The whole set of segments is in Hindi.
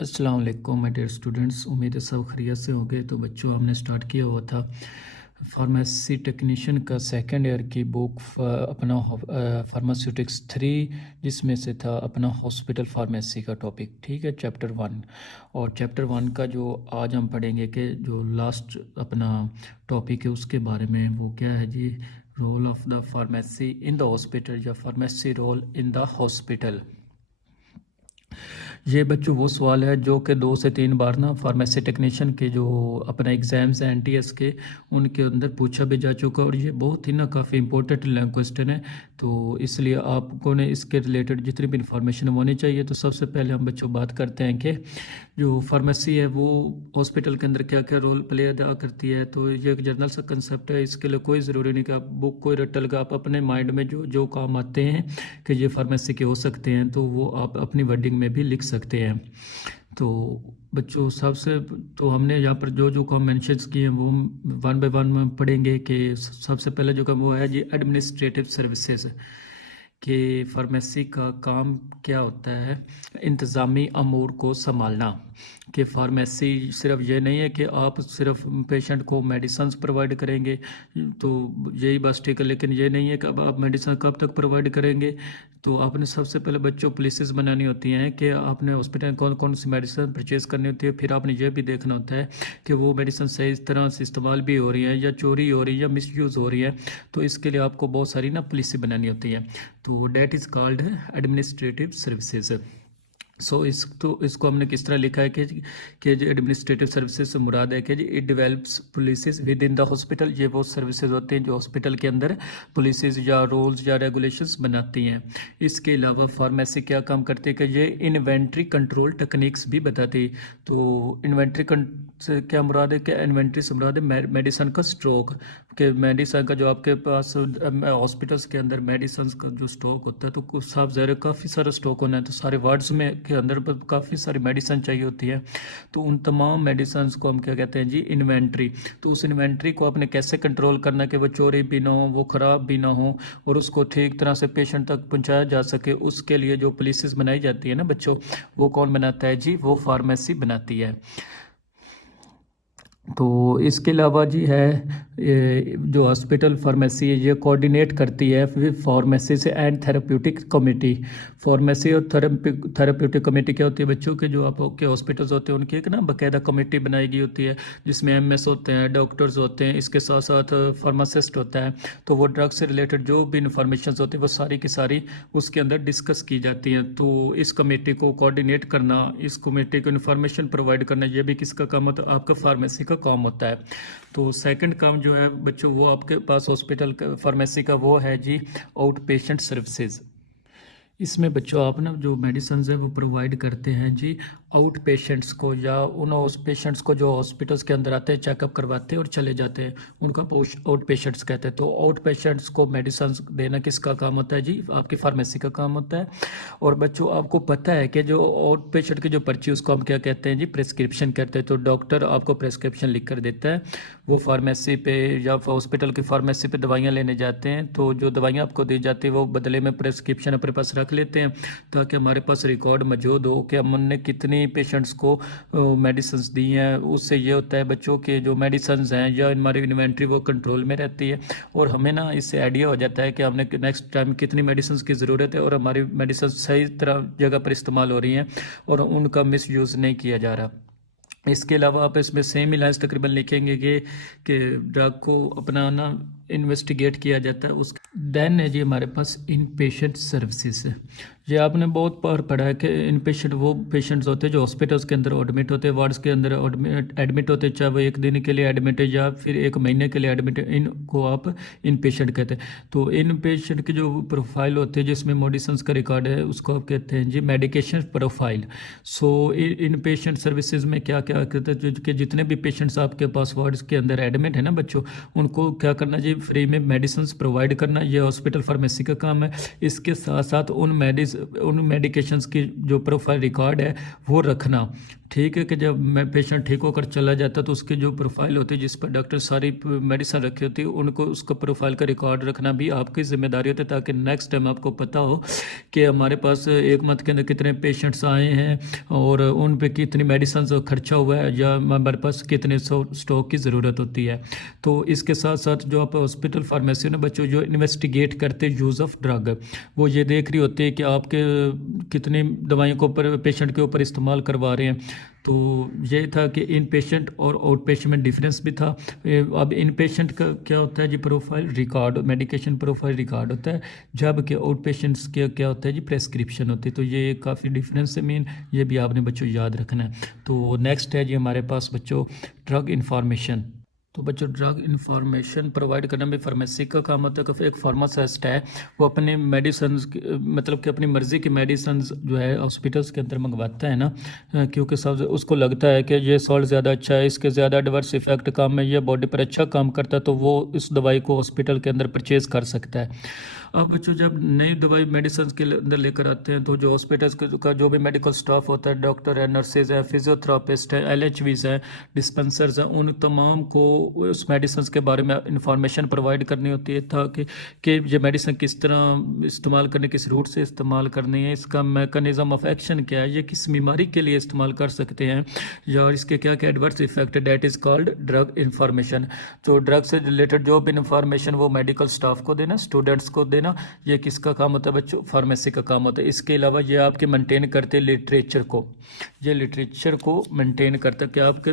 अस्सलाम वालेकुम माय डियर स्टूडेंट्स। उम्मीद है सब खैरियत से होंगे। तो बच्चों, हमने स्टार्ट किया हुआ था फार्मेसी टेक्नीशियन का सेकंड ईयर की बुक अपना फार्मास्यूटिक्स 3, जिसमें से था अपना हॉस्पिटल फार्मेसी का टॉपिक। ठीक है, चैप्टर 1। और चैप्टर 1 का जो आज हम पढ़ेंगे कि जो लास्ट अपना टॉपिक है उसके बारे में, वो क्या है जी, role of the pharmacy in the hospital या pharmacy role in the hospital. ये बच्चों वो सवाल है जो कि 2 से 3 बार ना फार्मेसी टेक्नीशियन के जो अपना एग्ज़ाम्स हैं एनटीएस के, उनके अंदर पूछा भी जा चुका है। और ये बहुत ही ना काफ़ी इंपॉर्टेंट क्वेश्चन है, तो इसलिए आपको ने इसके रिलेटेड जितनी भी इंफॉर्मेशन होनी चाहिए। तो सबसे पहले हम बच्चों बात करते हैं कि जो फार्मेसी है वो हॉस्पिटल के अंदर क्या क्या रोल प्ले अदा करती है। तो ये एक जनरल सा कंसेप्ट है, इसके लिए कोई ज़रूरी नहीं कि आप बुक कोई रट्टा लगा, आप अपने माइंड में जो जो काम आते हैं कि ये फार्मेसी के हो सकते हैं, तो वो आप अपनी वर्डिंग में भी लिख सकते हैं। तो बच्चों, सबसे तो हमने यहाँ पर जो जो काम मेंशंस किए हैं वो 1 बाय 1 में पढ़ेंगे। कि सबसे पहले जो काम वो है जी एडमिनिस्ट्रेटिव सर्विसेज, कि फार्मेसी का काम क्या होता है, इंतज़ामी अमूर को संभालना। कि फार्मेसी सिर्फ ये नहीं है कि आप सिर्फ पेशेंट को मेडिसिन प्रोवाइड करेंगे, तो यही बस ठीक है, लेकिन ये नहीं है कि अब आप मेडिसिन कब तक प्रोवाइड करेंगे। तो आपने सबसे पहले बच्चों पॉलिसीज़ बनानी होती हैं कि आपने हॉस्पिटल कौन कौन सी मेडिसिन परचेज करनी होती है। फिर आपने ये भी देखना होता है कि वो मेडिसिन सही तरह से इस्तेमाल भी हो रही है या चोरी हो रही है या मिसयूज़ हो रही है। तो इसके लिए आपको बहुत सारी ना पॉलिसी बनानी होती है। तो that is called administrative services. इसको हमने किस तरह लिखा है कि जो एडमिनिस्ट्रेटिव सर्विसेज से मुराद है कि जी it develops policies within the hospital. ये वो सर्विसेज होते हैं जो हॉस्पिटल के अंदर पुलिसेस या रूल्स या रेगुलेशंस बनाती हैं। इसके अलावा फार्मेसी क्या काम करती है कि ये इन्वेंट्री कंट्रोल टेक्निक्स भी बताती है। तो से क्या मुराद है कि इन्वेंट्री से मुराद है मेडिसन का स्टॉक, कि मेडिसन का जो आपके पास हॉस्पिटल्स के अंदर मेडिसिन का जो स्टॉक होता है, तो कुछ साफ ज़ाहिर काफ़ी सारा स्टॉक होना है। तो सारे वार्ड्स में के अंदर काफ़ी सारी मेडिसिन चाहिए होती है। तो उन तमाम मेडिसिन को हम क्या कहते हैं जी, इन्वेंट्री। तो उस इन्वेंट्री को आपने कैसे कंट्रोल करना कि वो चोरी भी ना हो, वो ख़राब भी ना हो, और उसको ठीक तरह से पेशेंट तक पहुंचाया जा सके। उसके लिए जो पॉलिसीज़ बनाई जाती है ना बच्चों, वो कौन बनाता है जी, वो फार्मेसी बनाती है। तो इसके अलावा जी है जो हॉस्पिटल फार्मेसी है, ये कोऑर्डिनेट करती है विद फार्मेसी से एंड थेरेप्यूटिक कमेटी। फार्मेसी और थेरेप्यूटिक कमेटी क्या होती है बच्चों के, जो आपके हॉस्पिटल्स होते हैं उनकी एक ना बाकायदा कमेटी बनाई गई होती है, जिसमें एमएस होते हैं, डॉक्टर्स होते हैं, इसके साथ साथ फार्मासिस्ट होता है। तो वो ड्रग से रिलेटेड जो भी इंफॉर्मेशन होती है वो सारी की सारी उसके अंदर डिस्कस की जाती हैं। तो इस कमेटी को कोऑर्डिनेट करना, इस कमेटी को इन्फॉर्मेशन प्रोवाइड करना, ये भी किसका काम होता है, आपका फार्मेसी का काम होता है। तो सेकंड काम जो है बच्चों, वो आपके पास हॉस्पिटल फार्मेसी का वो है जी आउट पेशेंट सर्विसेज। इसमें बच्चों आप ना जो मेडिसिन है वो प्रोवाइड करते हैं जी आउट पेशेंट्स को, या उन पेशेंट्स को जो हॉस्पिटल्स के अंदर आते हैं, चेकअप करवाते हैं और चले जाते हैं, उनका आउट पेशेंट्स कहते हैं। तो आउट पेशेंट्स को मेडिसिन देना किसका काम होता है जी, आपकी फार्मेसी का काम होता है। और बच्चों आपको पता है कि जो आउट पेशेंट की जो पर्ची, उसको हम क्या कहते हैं जी, प्रेस्क्रिप्शन कहते हैं। तो डॉक्टर आपको प्रेस्क्रिप्शन लिख कर देता है, वो फार्मेसी पे या हॉस्पिटल की फार्मेसी पे दवाइयाँ लेने जाते हैं। तो जो दवाइयाँ आपको दी जाती है वो बदले में प्रेस्क्रिप्शन अपने पास रख लेते हैं, ताकि हमारे पास रिकॉर्ड मौजूद हो कि हमने कितनी पेशेंट्स को मेडिसिन दी हैं। उससे ये होता है बच्चों के जो मेडिसिन हैं या हमारी इन्वेंट्री वो कंट्रोल में रहती है, और हमें ना इससे आइडिया हो जाता है कि हमने नेक्स्ट टाइम कितनी मेडिसिन की ज़रूरत है, और हमारी मेडिसिन सही तरह जगह पर इस्तेमाल हो रही हैं और उनका मिस यूज़ नहीं किया जा रहा। इसके अलावा आप इसमें सेम ही लाइन्स तकरीबन लिखेंगे कि ड्रग को अपना ना इन्वेस्टिगेट किया जाता है। उस देन है जी हमारे पास इन पेशेंट सर्विसेज। ये आपने बहुत बार पढ़ा है कि इन पेशेंट वो पेशेंट्स होते हैं जो हॉस्पिटल्स के अंदर एडमिट होते हैं, वार्ड्स के अंदर एडमिट होते हैं, चाहे वो 1 दिन के लिए एडमिट है या फिर 1 महीने के लिए एडमिट है, इनको आप इन पेशेंट कहते हैं। तो इन पेशेंट की जो प्रोफाइल होती है जिसमें मेडिसिन का रिकॉर्ड है, उसको आप कहते हैं जी मेडिकेशन प्रोफाइल। सो इन पेशेंट सर्विसेज में क्या क्या कहते हैं, कि जितने भी पेशेंट्स आपके पास वार्ड्स के अंदर एडमिट है ना बच्चों, उनको क्या करना जी, फ्री में मेडिसिन प्रोवाइड करना, ये हॉस्पिटल फार्मेसी का काम है। इसके साथ साथ उन मेडिकेशंस की जो प्रोफाइल रिकॉर्ड है वो रखना। ठीक है कि जब मैं पेशेंट ठीक होकर चला जाता तो उसकी जो प्रोफाइल होती है जिस पर डॉक्टर सारी मेडिसिन रखी होती है उनको उसका प्रोफाइल का रिकॉर्ड रखना भी आपकी जिम्मेदारी होती है, ताकि नेक्स्ट टाइम आपको पता हो कि हमारे पास एक मंथ के अंदर कितने पेशेंट्स आए हैं और उन पे कितनी मेडिसिन खर्चा हुआ है या हमारे पास कितने स्टॉक की ज़रूरत होती है। तो इसके साथ साथ जो आप हॉस्पिटल फार्मेसी में बच्चों जो इन्वेस्टिगेट करते यूज़ ऑफ ड्रग, वो ये देख रही होती है कि आपके कितनी दवाइयों को ऊपर पेशेंट के ऊपर इस्तेमाल करवा रहे हैं। तो ये था कि इन पेशेंट और आउट पेशेंट में डिफरेंस भी था। अब इन पेशेंट का क्या होता है जी, profile record, medication profile record होता है, जबकि आउट पेशेंट्स के क्या होता है जी, प्रेस्क्रिप्शन होती है। तो ये काफ़ी डिफरेंस है मेन, ये भी आपने बच्चों याद रखना है। तो नेक्स्ट है जी हमारे पास बच्चों ड्रग इन्फॉर्मेशन। तो बच्चों ड्रग इन्फॉर्मेशन प्रोवाइड करना भी फार्मेसी का काम होता है। कि एक फार्मासिस्ट है वो अपने मेडिसिन मतलब कि अपनी मर्ज़ी की मेडिसिन जो है हॉस्पिटल्स के अंदर मंगवाता है ना, क्योंकि सब उसको लगता है कि ये सॉल्ट ज़्यादा अच्छा है, इसके ज़्यादा एडवर्स इफेक्ट कम है, ये बॉडी पर अच्छा काम करता है, तो वो इस दवाई को हॉस्पिटल के अंदर परचेज़ कर सकता है। अब बच्चों जब नई दवाई मेडिसिन के अंदर लेकर आते हैं तो जो हॉस्पिटल्स का जो भी मेडिकल स्टाफ होता है, डॉक्टर है, नर्सेज है, फिजियोथेरापिस्ट है, LHVs है, डिस्पेंसर्स हैं, उन तमाम को उस मेडिसिन के बारे में इंफॉर्मेशन प्रोवाइड करनी होती है, ताकि ये मेडिसिन किस तरह इस्तेमाल करनी, किस रूट से इस्तेमाल करनी है, इसका मैकेनिज्म ऑफ एक्शन क्या है, ये किस बीमारी के लिए इस्तेमाल कर सकते हैं, या इसके क्या क्या एडवर्स इफेक्ट है, that is called drug information. तो ड्रग से रिलेटेड जो भी इन्फॉर्मेशन वो मेडिकल स्टाफ को देना, स्टूडेंट्स को देना, ये किसका काम होता है बच्चों, फार्मेसी का काम होता है। इसके अलावा ये आपके मेंटेन करते हैं लिटरेचर को, ये लिटरेचर को मेंटेन करता है कि आपके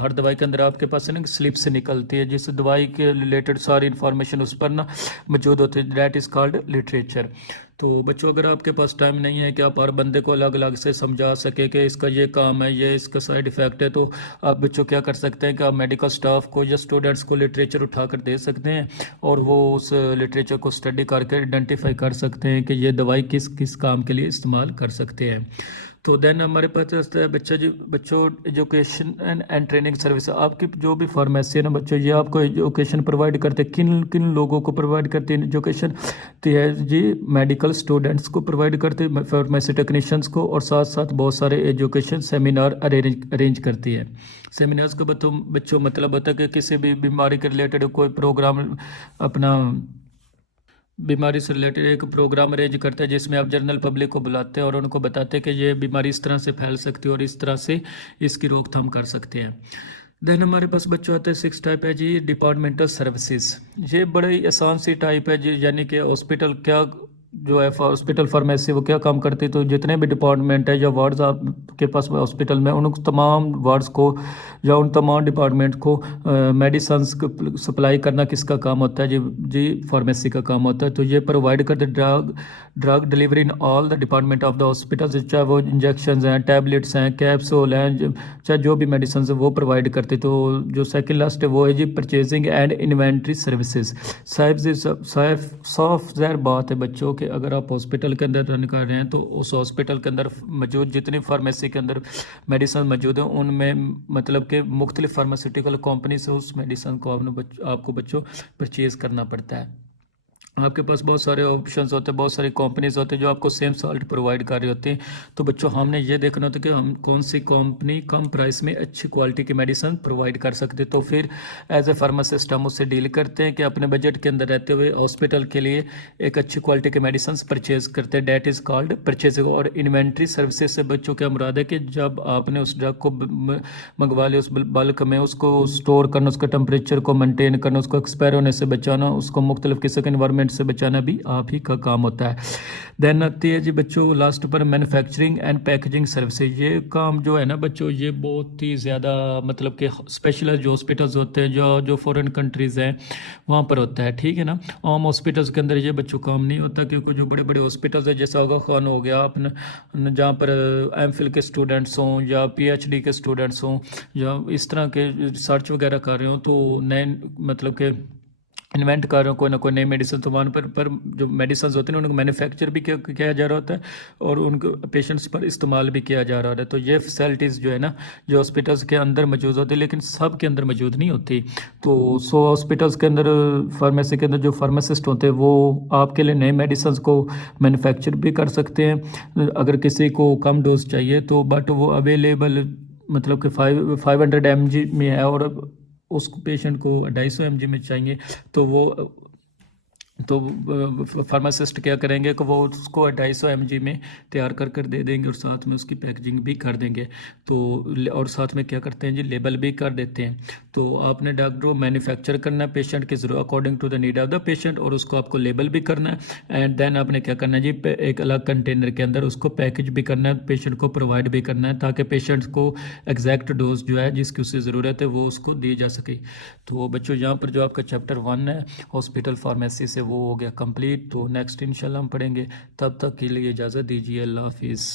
हर दवाई के अंदर आपके पास है ना स्लिप से निकलती है, जिस दवाई के रिलेटेड सारी इन्फॉर्मेशन उस पर ना मौजूद होती है, दैट इज़ कॉल्ड लिटरेचर। तो बच्चों अगर आपके पास टाइम नहीं है कि आप हर बंदे को अलग अलग से समझा सके कि इसका ये काम है, ये इसका साइड इफ़ेक्ट है, तो आप बच्चों क्या कर सकते हैं कि आप मेडिकल स्टाफ को या स्टूडेंट्स को लिटरेचर उठा कर दे सकते हैं और वो उस लिटरेचर को स्टडी करके आइडेंटिफाई कर सकते हैं कि ये दवाई किस किस काम के लिए इस्तेमाल कर सकते हैं। तो देन हमारे पास होता है बच्चों एजुकेशन एंड ट्रेनिंग सर्विस। आपकी जो भी फार्मेसी है ना बच्चों, ये आपको एजुकेशन प्रोवाइड करते हैं। किन किन लोगों को प्रोवाइड करते हैं एजुकेशन, तो है जी मेडिकल स्टूडेंट्स को प्रोवाइड करते हैं, फार्मेसी टेक्नीशियंस को, और साथ साथ बहुत सारे एजुकेशन सेमिनार अरेंज करती है। सेमिनार्स का बच्चों मतलब होता है कि किसी भी बीमारी के रिलेटेड कोई प्रोग्राम, अपना बीमारी से रिलेटेड एक प्रोग्राम अरेंज करता है जिसमें आप जनरल पब्लिक को बुलाते हैं और उनको बताते हैं कि ये बीमारी इस तरह से फैल सकती है और इस तरह से इसकी रोकथाम कर सकते हैं। देन हमारे पास बच्चों आते हैं 6 टाइप है जी डिपार्टमेंटल सर्विसेज। ये बड़ी आसान सी टाइप है जी, यानी कि हॉस्पिटल क्या जो है हॉस्पिटल फार्मेसी वो क्या काम करती है। तो जितने भी डिपार्टमेंट है या वार्ड्स आपके पास हॉस्पिटल में, उन तमाम वार्ड्स को या उन तमाम डिपार्टमेंट को मेडिसिन सप्लाई करना किसका काम होता है जी फार्मेसी का काम होता है। तो ये प्रोवाइड करते drug delivery in all the department of the hospital, चाहे वो इंजेक्शन हैं, टैबलेट्स हैं, कैप्सूल हैं, चाहे जो भी मेडिसिन है वो प्रोवाइड करते। तो जो सेकेंड लास्ट है वो है जी परचेजिंग एंड इन्वेंट्री सर्विसेज। साफ ज़ाहिर बात है बच्चों, अगर आप हॉस्पिटल के अंदर रन कर रहे हैं तो उस हॉस्पिटल के अंदर मौजूद जितनी फार्मेसी के अंदर मेडिसिन मौजूद है उनमें मतलब कि मुख्तलिफ फार्मास्यूटिकल कंपनी से उस मेडिसिन को आपको बच्चों परचेज़ करना पड़ता है। आपके पास बहुत सारे ऑप्शंस होते हैं, बहुत सारी कंपनीज होती हैं जो आपको सेम सॉल्ट प्रोवाइड कर रही होती हैं। तो बच्चों हमने ये देखना होता है कि हम कौन सी कंपनी कम प्राइस में अच्छी क्वालिटी की मेडिसिन प्रोवाइड कर सकते हैं। तो फिर एज ए फार्मासिस्ट हम उससे डील करते हैं कि अपने बजट के अंदर रहते हुए हॉस्पिटल के लिए एक अच्छी क्वालिटी के मेडिसिन परचेज करते हैं, डेट इज़ कॉल्ड परचेजिंग। और इन्वेंट्री सर्विसेज से बच्चों क्या मुराद है कि जब आपने उस ड्रग को मंगवा लिया, उस बल्क में उसको स्टोर करना, उसका टेम्परेचर को मेनटेन करना, उसको एक्सपायर होने से बचाना, उसको मुख्तलिफ किस्म के इन्वायरमेंट से बचाना भी आप ही का काम होता है। देन आती है जी बच्चों लास्ट पर मैन्युफैक्चरिंग एंड पैकेजिंग सर्विसेज। ये काम जो है ना बच्चों, ये बहुत ही ज़्यादा मतलब कि स्पेशलाइज्ड जो हॉस्पिटल्स होते हैं जो फॉरेन कंट्रीज़ हैं वहाँ पर होता है, ठीक है ना। आम हॉस्पिटल्स के अंदर ये बच्चों काम नहीं होता, क्योंकि जो बड़े बड़े हॉस्पिटल्स हैं जैसे आगा खान हो गया अपने, जहाँ पर MPhil के स्टूडेंट्स हों या PhD के स्टूडेंट्स हों या इस तरह के रिसर्च वगैरह कर रहे हो, तो नए मतलब के इन्वेंट कर रहे हो कोई ना कोई नई मेडिसिन, तो वहाँ पर जो मेडिसिन होते हैं उनको मैन्युफैक्चर भी किया जा रहा होता है और उनको पेशेंट्स पर इस्तेमाल भी किया जा रहा होता है। तो ये फैसिलिटीज़ जो है ना जो हॉस्पिटल्स के अंदर मौजूद होती है, लेकिन सब के अंदर मौजूद नहीं होती। तो हॉस्पिटल्स के अंदर फार्मेसी के अंदर जो फार्मासिस्ट होते हैं वो आपके लिए नए मेडिसिन को मैन्युफैक्चर भी कर सकते हैं अगर किसी को कम डोज चाहिए तो, बट वो अवेलेबल मतलब कि 500 mg में है और उस पेशेंट को 250 mg में चाहिए, तो फार्मासिस्ट क्या करेंगे कि वो उसको 250 mg में तैयार कर दे देंगे और साथ में उसकी पैकेजिंग भी कर देंगे। तो और साथ में क्या करते हैं जी, लेबल भी कर देते हैं। तो आपने डॉक्टरों मैन्युफैक्चर करना है पेशेंट की ज़रूरत according to the need of the patient, और उसको आपको लेबल भी करना है। एंड देन आपने क्या करना है जी, एक अलग कंटेनर के अंदर उसको पैकेज भी करना है, पेशेंट को प्रोवाइड भी करना है, ताकि पेशेंट को एग्जैक्ट डोज जो है जिसकी उसे ज़रूरत है वो उसको दी जा सके। तो बच्चों यहाँ पर जो आपका चैप्टर 1 है हॉस्पिटल फार्मेसी से वो हो गया कंप्लीट। तो नेक्स्ट इंशाल्लाह हम पढ़ेंगे, तब तक के लिए इजाज़त दीजिए, अल्लाह हाफिज़।